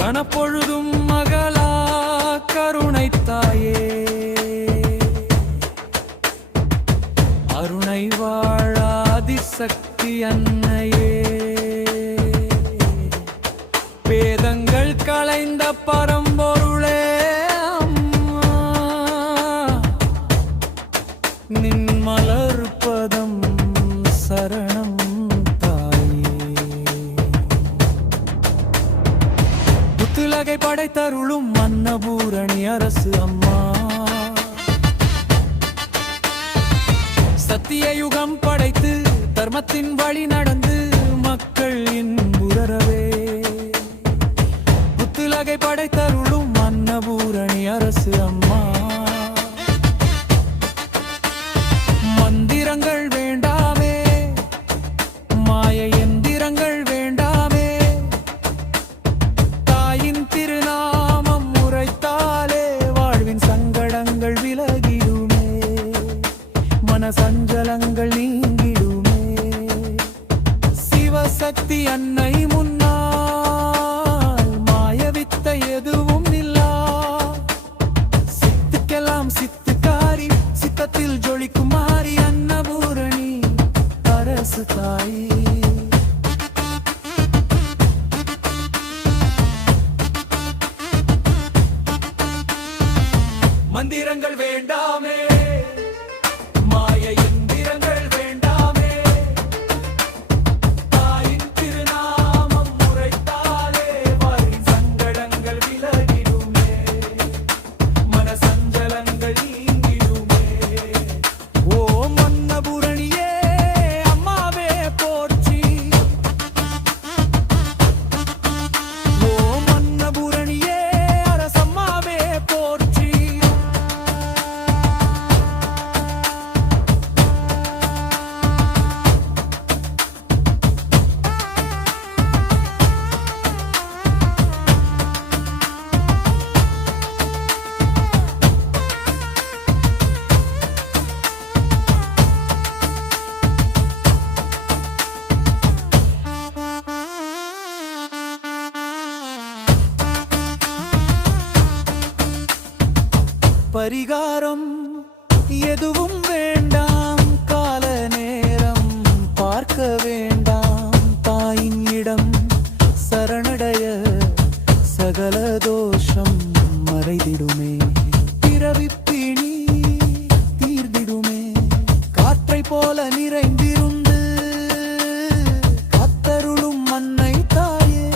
கணப்பொழுதும் மகளா கருணை தாயே அருணை வாழாதி சக்தி அன்னையே வேதங்கள் களைந்த பரம்பொருளே அம்மா நின் மலர்பதம் சரணம் புத்துலகை படைத்தருளும் அன்னபூரணி அரசு அம்மா சத்திய யுகம் படைத்து தர்மத்தின் வழி நடந்து மக்கள் இன்புறவே புத்துலகை படைத்தருளும் அன்னபூரணி அரசு அம்மா மந்திரங்கள் வேண்டாமே மாய எந்திரங்கள் வேண்டாமே தாயின் திருநாமம் உரைத்தாலே வாழ்வின் சங்கடங்கள் விலகிடுமே மன சஞ்சலங்கள் நீங்கிடுமே சிவசக்தி அன்னை முன்னால் மாயவித்த எதுவும் இல்லா சித்துக்கெல்லாம் சித்துக்காரி சித்தத்தில் ஜொலிக்குமாரி அன்னபூரணி அரசு தாயே மந்திரங்கள் வேண்டாமே மாய எந்திரங்கள் வேண்டாமே தாயின் திருநாமம் உரைத்தாலே வாரின் சங்கடங்கள் விலகிடுமே மன சஞ்சலங்கள் நீங்கிடுமே ஓம் அன்னபூரணியே அம்மாவே போற்றி ஓம் அன்னபூரணியே அரசம்மாவே போற்றி பரிகாரம் எதுவும் வேண்டாம் கால நேரம் பார்க்க வேண்டாம் தாயின் இடம் சரணடைய சகல தோஷம் மறைந்திடுமே பிறவிப்பிணி தீர்ந்திடுமே காற்றை போல நிறைந்திருந்து காத்தருளும் அன்னை தாயே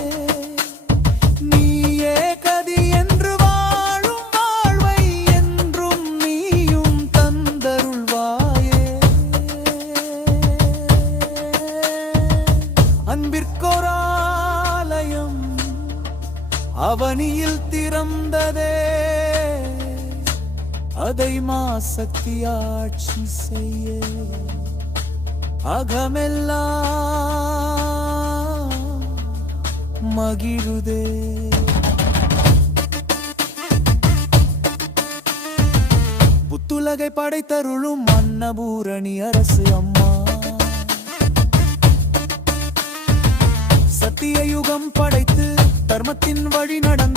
நீயே கதி என்று வாழும் வாழ்வை என்றும் நீயும் தந்தருள்வாயே அன்பிற்கோராலயம் அவனியில் திறந்ததே அதை மாசக்தி ஆட்சி செய்ய அகமெல்லாம் மகிழுதே புத்துலகை படைத்தருளும் அன்னபூரணி அரசு அம்மா சத்திய யுகம் படைத்து தர்மத்தின் வழி நடந்த